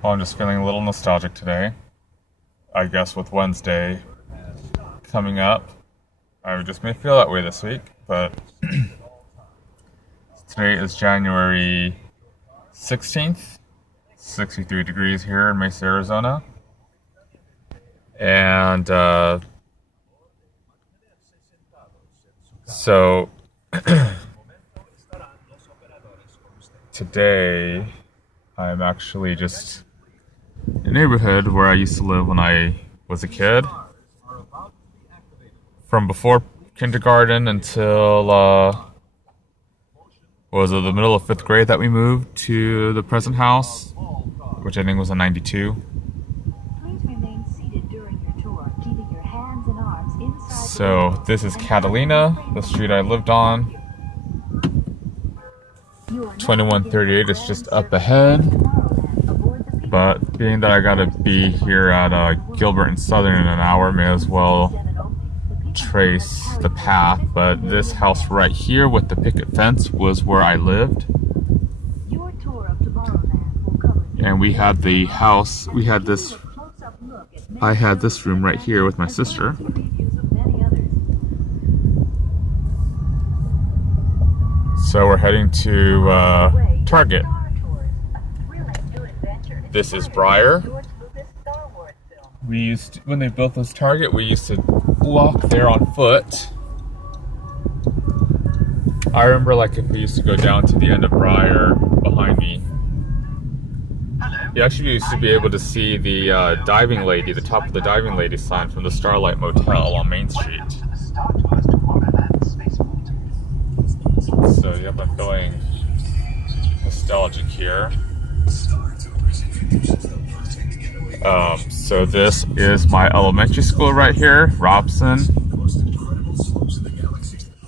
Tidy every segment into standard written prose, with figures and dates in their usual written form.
Well, I'm just feeling a little nostalgic today. I guess with Wednesday coming up, I just may feel that way this week. But today is January 16th, 63 degrees here in Mesa, Arizona. And so today I'm actually just in the neighborhood where I used to live when I was a kid. From before kindergarten until was it the middle of 5th grade that we moved to the present house, which I think was in 92. Please remain seated during your tour, keeping your hands and arms inside. So this is Catalina, the street I lived on. 2138 is just up ahead. But being that I gotta be here at Gilbert and Southern in an hour, may as well trace the path. But this house right here with the picket fence was where I lived. And we had the house, I had this room right here with my sister. So we're heading to Target. This is Briar. When they built this Target, we used to walk there on foot. I remember if we used to go down to the end of Briar behind me. You actually used to be able to see the diving lady, the top of the diving lady sign from the Starlight Motel on Main Street. So yep, I'm feeling nostalgic here. So this is my elementary school right here, Robson,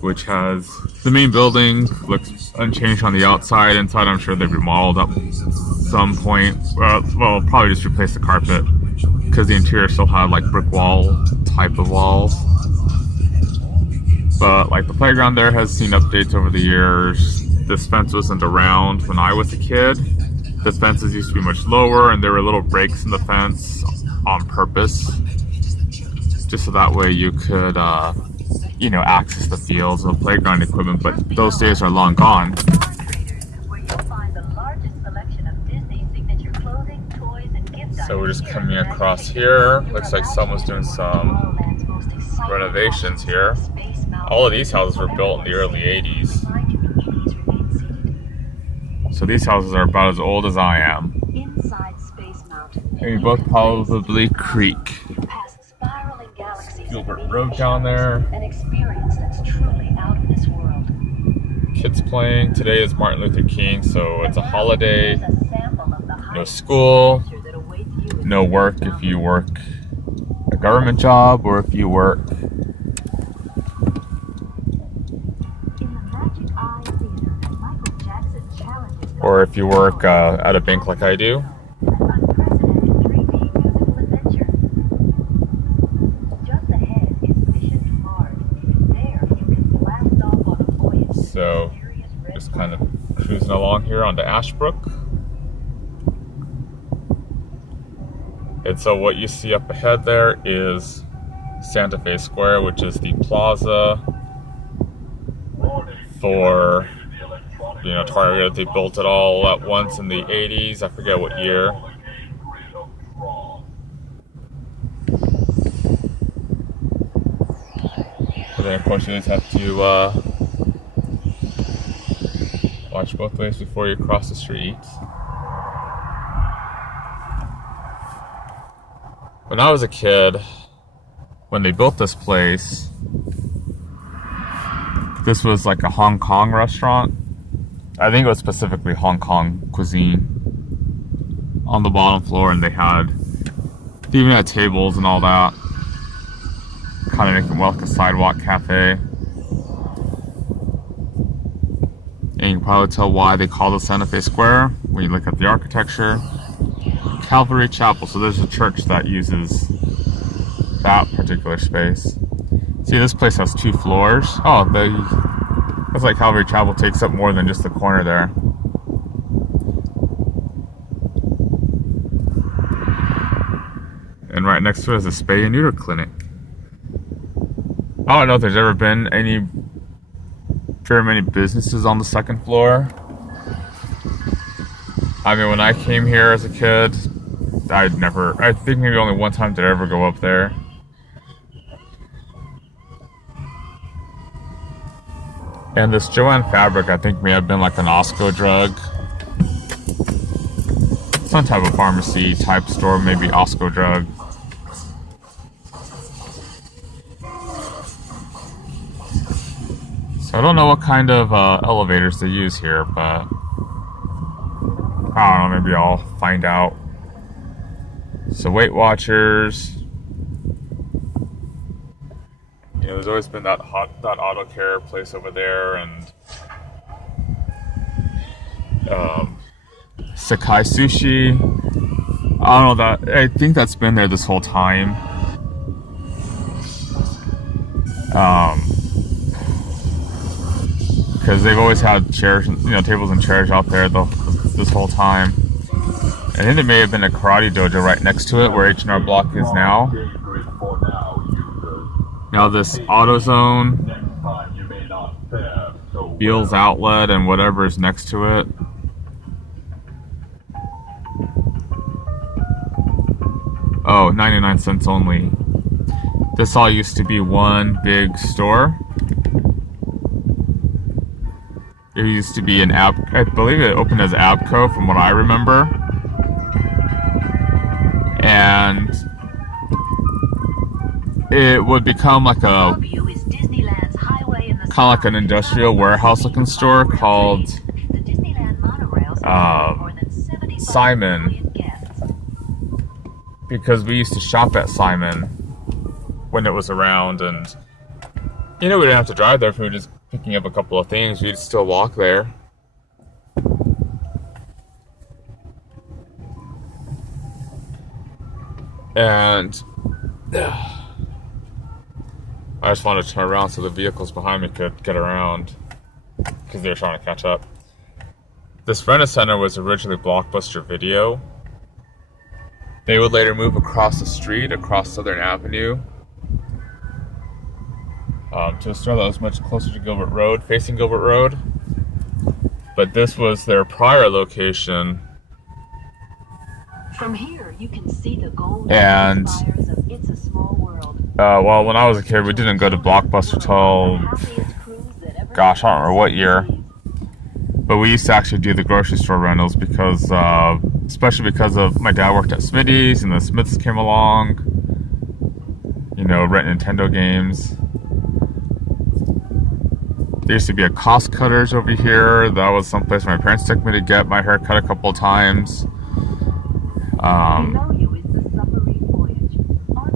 which has the main building, looks unchanged on the outside. Inside, I'm sure they've remodeled at some point. Well, probably just replace the carpet because the interior still had brick wall type of walls. But the playground there has seen updates over the years. This fence wasn't around when I was a kid. The fences used to be much lower, and there were little breaks in the fence on purpose, just so that way you could, access the fields and the playground equipment. But those days are long gone. So we're just coming across here. Looks like someone's doing some renovations here. All of these houses were built in the early 80s. So these houses are about as old as I am. And we both probably creek. Gilbert Road down there. Kids playing. Today is Martin Luther King, so it's a holiday. No school. No work if you work a government job or if you work at a bank like I do. So just kind of cruising along here onto Ashbrook. And so what you see up ahead there is Santa Fe Square, which is the plaza for Target. They built it all at once in the 80s. I forget what year. But then of course you always have to watch both ways before you cross the street. When I was a kid, when they built this place, this was like a Hong Kong restaurant. I think it was specifically Hong Kong cuisine on the bottom floor, and they even had tables and all that. Kind of make it like a sidewalk cafe. And you can probably tell why they call it Santa Fe Square when you look at the architecture. Calvary Chapel, so there's a church that uses that particular space. See, this place has 2 floors. Oh, that's like Calvary Chapel takes up more than just the corner there. And right next to it is a spay and neuter clinic. I don't know if there's ever been very many businesses on the second floor. I mean, when I came here as a kid, I think maybe only one time did I ever go up there. And this Joanne fabric, I think, may have been like an Osco drug. Some type of pharmacy type store, maybe Osco drug. So I don't know what kind of elevators they use here, but I don't know, maybe I'll find out. So Weight Watchers. You know, there's always been that auto care place over there, and Sakai Sushi. I don't know, I think that's been there this whole time. Because they've always had chairs, tables and chairs out there this whole time. I think there may have been a karate dojo right next to it where H&R Block is now. Now this AutoZone, Beal's Outlet, and whatever is next to it. Oh, 99 cents only. This all used to be one big store. It used to be I believe it opened as Abco from what I remember. And it would become like kind of like an industrial warehouse looking store called Simon, because we used to shop at Simon when it was around, and we didn't have to drive there if we were just picking up a couple of things. We'd still walk there. And I just wanted to turn around so the vehicles behind me could get around because they were trying to catch up. This Rent-A-Center was originally Blockbuster Video. They would later move across the street, across Southern Avenue, to a store that was much closer to Gilbert Road, facing Gilbert Road. But this was their prior location. From here, you can see the golden And spires of It's a Small World. well, when I was a kid, we didn't go to Blockbuster till, gosh, I don't remember what year. But we used to actually do the grocery store rentals because, especially because of my dad worked at Smitty's and the Smiths came along. Rent Nintendo games. There used to be a Cost Cutters over here. That was someplace my parents took me to get my hair cut a couple of times.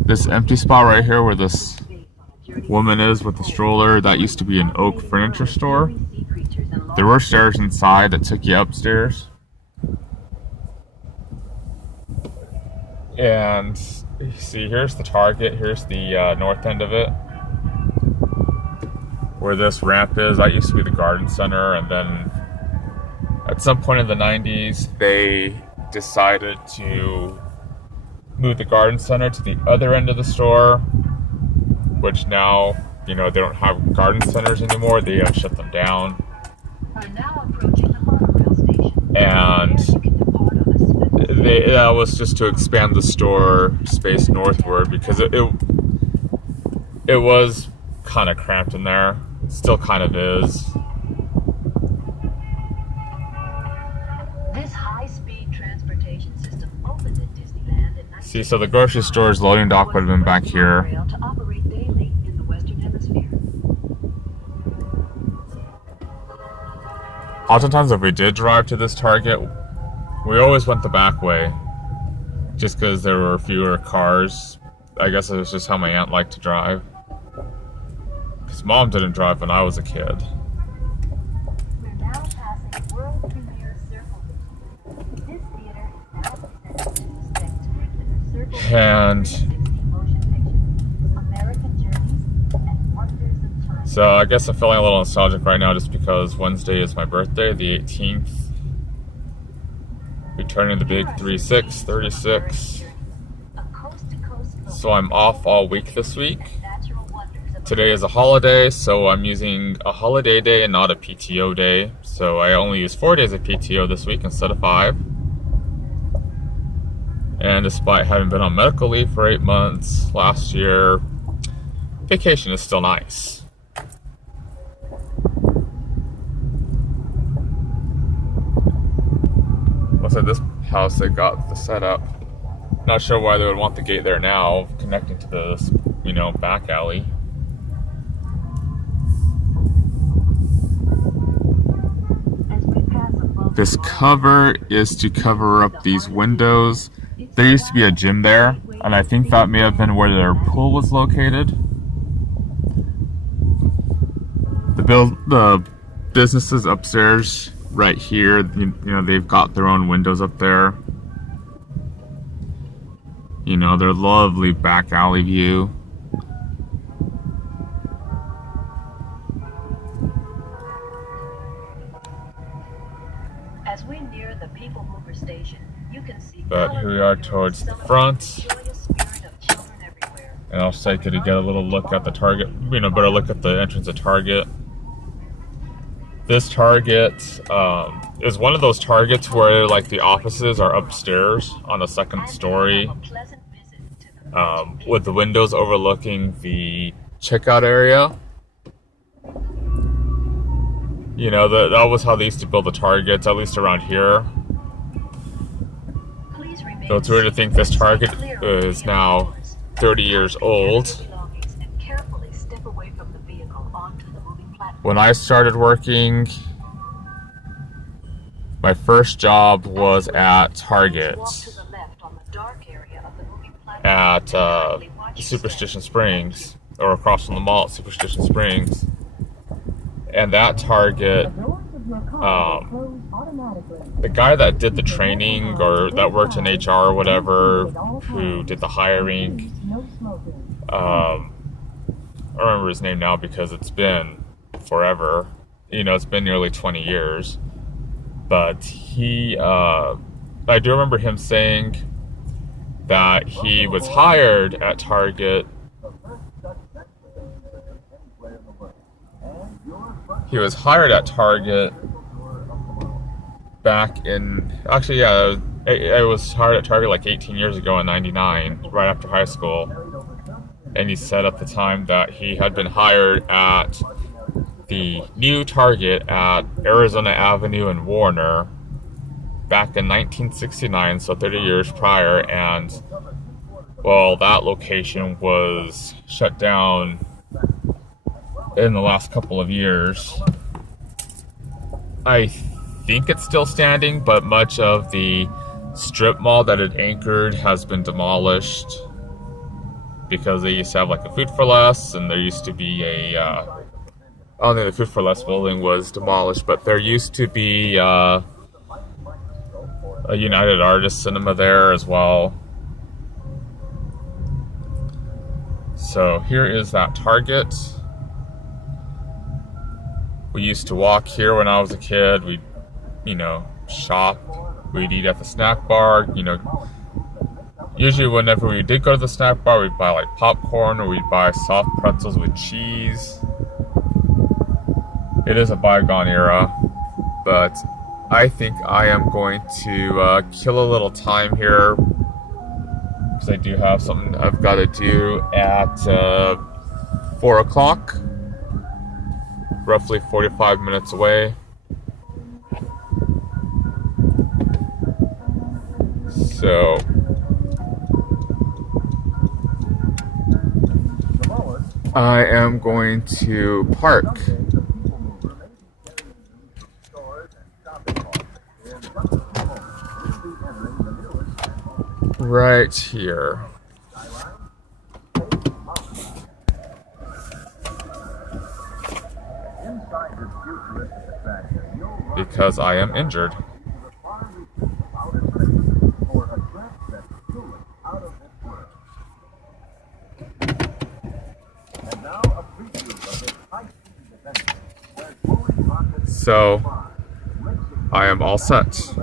This empty spot right here where this woman is with the stroller, that used to be an Oak furniture store. There were stairs inside that took you upstairs. And you see, here's the Target, here's the north end of it, where this ramp is. That used to be the garden center, and then at some point in the 90s, they decided to move the garden center to the other end of the store, which now, they don't have garden centers anymore. They have shut them down. And that was just to expand the store space northward, because it was kind of cramped in there. It still kind of is. This high-speed transportation system opened at Disneyland in See, so the grocery store's loading dock would have been back here. to operate daily in the Western Hemisphere. Oftentimes, if we did drive to this Target, we always went the back way, just because there were fewer cars. I guess it was just how my aunt liked to drive. Because Mom didn't drive when I was a kid. We're now passing world premiere Circle. This theater is now presenting two spectacular Circle And Disney motion pictures, American Journeys and Wonders of Time. so I guess I'm feeling a little nostalgic right now just because Wednesday is my birthday, the 18th. Returning the big 36. A coast-to-coast So I'm off all week this week. natural wonders of Today is a holiday, so I'm using a holiday day and not a PTO day. So I only use 4 days of PTO this week instead of 5. And despite having been on medical leave for 8 months last year, vacation is still nice. Looks like this house they got the setup. Not sure why they would want the gate there now, connecting to this, back alley. as we pass above This cover is to cover up these windows. There used to be a gym there, and I think that may have been where their pool was located. The businesses upstairs, right here, they've got their own windows up there. Their lovely back alley view. as we near the People Mover station, you can see But here we are towards the front. joyous spirit of children everywhere. And I'll take you to get a little look at the Target, better look at the entrance of Target. This Target is one of those Targets where like the offices are upstairs on the second story, A pleasant visit to the with the windows overlooking the checkout area. That was how they used to build the Targets, at least around here. Please remain So it's weird to think this Target clear is now 30 years old. belongings and carefully step away from the vehicle onto the moving platform. When I started working, my first job was at Target Walk to the left on the dark area of the moving platform. at Carefully watch your Superstition step. Springs, or across from the mall at Superstition Springs. And that Target, the guy that did the training or that worked in HR or whatever, who did the hiring, I don't remember his name now because it's been forever. It's been nearly 20 years. But I do remember him saying that he was hired at Target. He was hired at Target back in, actually, yeah, I was hired at Target like 18 years ago in 99, right after high school. And he said at the time that he had been hired at the new Target at Arizona Avenue and Warner back in 1969, so 30 years prior, and, well, that location was shut down in the last couple of years. I think it's still standing, but much of the strip mall that it anchored has been demolished because they used to have like a Food for Less, and there used to be I don't think the Food for Less building was demolished, but there used to be a United Artists cinema there as well. So here is that Target. We used to walk here when I was a kid. We'd, shop. We'd eat at the snack bar. Usually whenever we did go to the snack bar, we'd buy like popcorn or we'd buy soft pretzels with cheese. It is a bygone era, but I think I am going to kill a little time here because I do have something I've got to do at 4 o'clock. Roughly 45 minutes away. So I am going to park right here. Because I am injured. So I am all set.